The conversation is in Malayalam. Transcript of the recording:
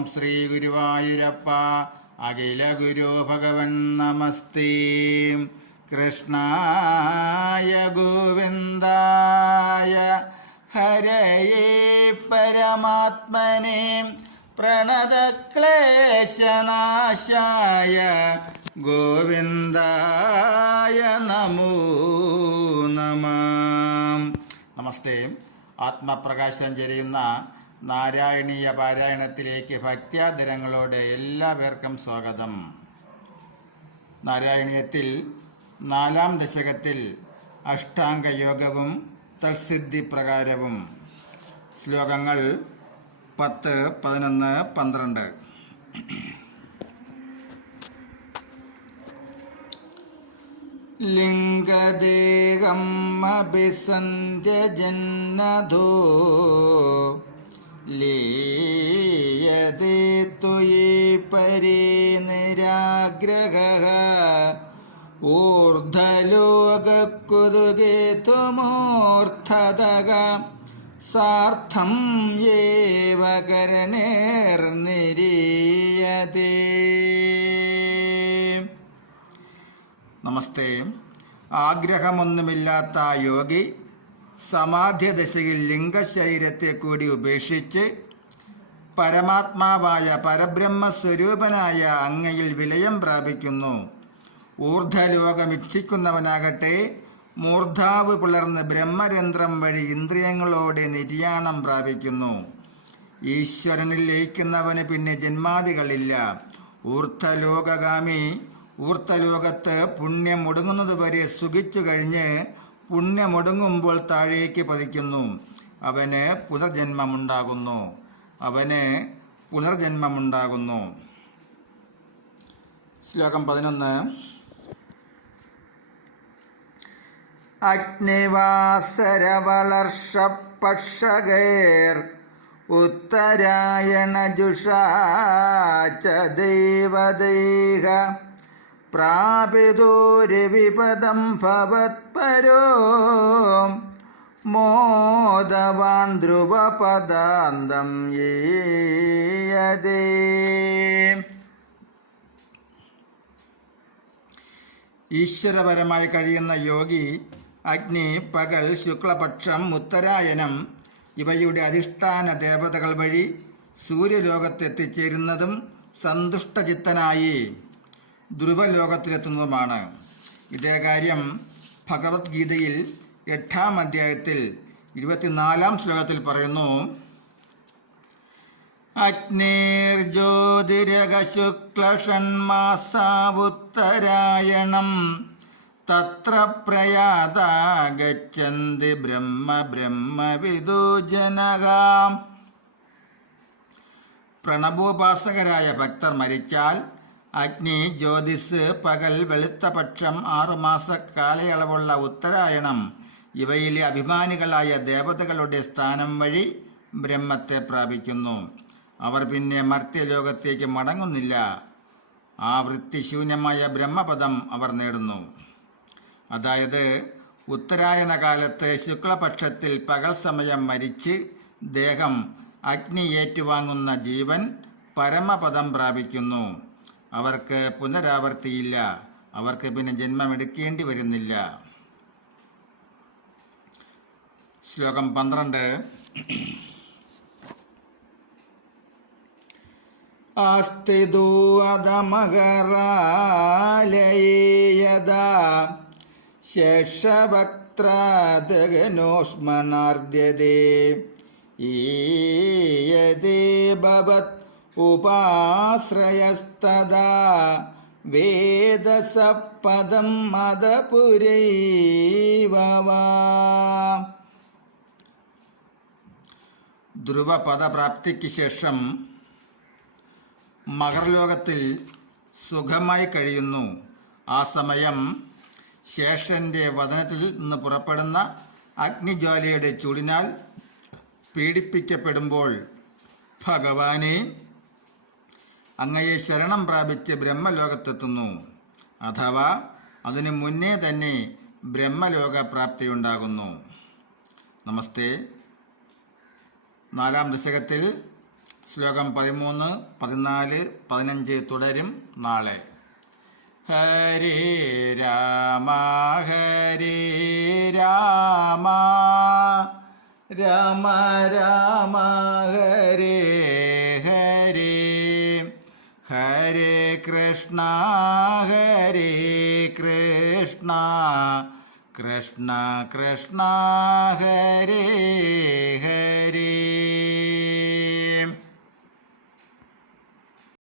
ഓം ശ്രീ ഗുരുവായൂരപ്പ. അഖില ഗുരു ഭഗവൻ നമസ്തേ. കൃഷ്ണായ ഗോവിന്ദായ. ഹരയേ പരമാത്മനെ. പ്രണതക്ലേശനാശായ. ഗോവിന്ദായ നമോ നമ. നമസ്തേ. ആത്മപ്രകാശം ചെരിയുന്ന നാരായണീയ പാരായണത്തിലേക്ക് ഭക്ത്യാദരങ്ങളോടെ എല്ലാവർക്കും സ്വാഗതം. നാരായണീയത്തിൽ നാലാം ദശകത്തിൽ അഷ്ടാംഗയോഗവും തൽസിദ്ധി പ്രകാരവും ശ്ലോകങ്ങൾ പത്ത് പതിനൊന്ന് പന്ത്രണ്ട്. ലിംഗദേഹം അഭിസന്ധ്യജന്നധോ ലീയതേ ത്വമൂർധതക. സാർത്ഥം നമസ്തേ. ആഗ്രഹമൊന്നുമില്ലാത്ത യോഗി സമാധ്യദശയിൽ ലിംഗശരീരത്തെ കൂടി ഉപേക്ഷിച്ച് പരമാത്മാവായ പരബ്രഹ്മസ്വരൂപനായ അങ്ങയിൽ വിലയം പ്രാപിക്കുന്നു. ഊർധലോകമിച്ഛിക്കുന്നവനാകട്ടെ മൂർധാവ് പിളർന്ന് ബ്രഹ്മരന്ധ്രം വഴി ഇന്ദ്രിയങ്ങളോടെ നിര്യാണം പ്രാപിക്കുന്നു. ഈശ്വരനിൽ ലയിക്കുന്നവന് പിന്നെ ജന്മാദികളില്ല. ഊർധലോകഗാമി ഊർത്തലോകത്ത് പുണ്യം ഒടുങ്ങുന്നതുവരെ സുഖിച്ചു കഴിഞ്ഞ് പുണ്യമൊടുങ്ങുമ്പോൾ താഴേക്ക് പതിക്കുന്നു. അവന് പുനർജന്മമുണ്ടാകുന്നു. അവന് പുനർജന്മമുണ്ടാകുന്നു. ശ്ലോകം പതിനൊന്ന്. അഗ്നിവാസരവളർഷപക്ഷകേർ ഉത്തരായണജുഷാച്ച ദേവദേഹ പ്രാപിതോരവിപദം ഭവത്പരോ. മോദവാൻ ധ്രുവപദാന്തം ഈശ്വരപരമായി കഴിയുന്ന യോഗി അഗ്നി പകൽ ശുക്ലപക്ഷം ഉത്തരായനം ഇവയുടെ അധിഷ്ഠാന ദേവതകൾ വഴി സൂര്യലോകത്തെത്തിച്ചേരുന്നതും സന്തുഷ്ടചിത്തനായി. ധ്രുവലോകത്തിലെത്തുന്നതുമാണ്. ഇതേ കാര്യം ഭഗവത്ഗീതയിൽ എട്ടാം അധ്യായത്തിൽ ഇരുപത്തിനാലാം ശ്ലോകത്തിൽ പറയുന്നു. അഗ്നേർജ്യോതിരകശുക്ലഷന്മാസാവുത്തരായണം തത്ര പ്രയാത ഗച്ഛന്തി ബ്രഹ്മ ബ്രഹ്മവിദു ജനകാം പ്രണവോപാസകരായ ഭക്തർ മരിച്ചാൽ അഗ്നി ജ്യോതിസ് പകൽ വെളുത്ത പക്ഷം ആറുമാസ കാലയളവുള്ള ഉത്തരായണം. ഇവയിലെ അഭിമാനികളായ ദേവതകളുടെ സ്ഥാനം വഴി ബ്രഹ്മത്തെ പ്രാപിക്കുന്നു. അവർ പിന്നെ മർത്യലോകത്തേക്ക് മടങ്ങുന്നില്ല. ആ വൃത്തിശൂന്യമായ ബ്രഹ്മപദം അവർ നേടുന്നു. അതായത് ഉത്തരായന കാലത്ത് ശുക്ലപക്ഷത്തിൽ പകൽ സമയം മരിച്ച് ദേഹം അഗ്നി ഏറ്റുവാങ്ങുന്ന ജീവൻ പരമപദം പ്രാപിക്കുന്നു. അവർക്ക് പുനരാവർത്തിയില്ല. അവർക്ക് പിന്നെ ജന്മമെടുക്കേണ്ടി വരുന്നില്ല. ശ്ലോകം പന്ത്രണ്ട്. ആസ്തിദൂ അധമകരാലയേയതാ ശേഷവക്ത്രദഗനോഷ്മണാർദ്യതേ ഈയതേ ഭവത് ഉപാശ്രയസ്തദാ വേദസപദം മദപുരൈവ വാ ധ്രുവപദപ്രാപ്തിക്ക് ശേഷം മകർലോകത്തിൽ സുഖമായി കഴിയുന്നു. ആ സമയം ശേഷന്റെ വതനത്തിൽ നിന്ന് പുറപ്പെടുന്ന അഗ്നിജ്വാലയുടെ ചൂടിനാൽ പീഡിപ്പിക്കപ്പെടുമ്പോൾ ഭഗവാനെ അങ്ങയെ ശരണം പ്രാപിച്ച് ബ്രഹ്മലോകത്തെത്തുന്നു. അഥവാ അതിനു മുന്നേ തന്നെ ബ്രഹ്മലോക പ്രാപ്തിയുണ്ടാകുന്നു നമസ്തേ. നാലാം ദശകത്തിൽ ശ്ലോകം പതിമൂന്ന് പതിനാല് പതിനഞ്ച് തുടരും നാളെ. ഹരേ രാമ ഹരേ രാമ. രാമ രാമ ഹരേ കൃഷ്ണ ഹരേ കൃഷ്ണ കൃഷ്ണ കൃഷ്ണ ഹരേ ഹരേ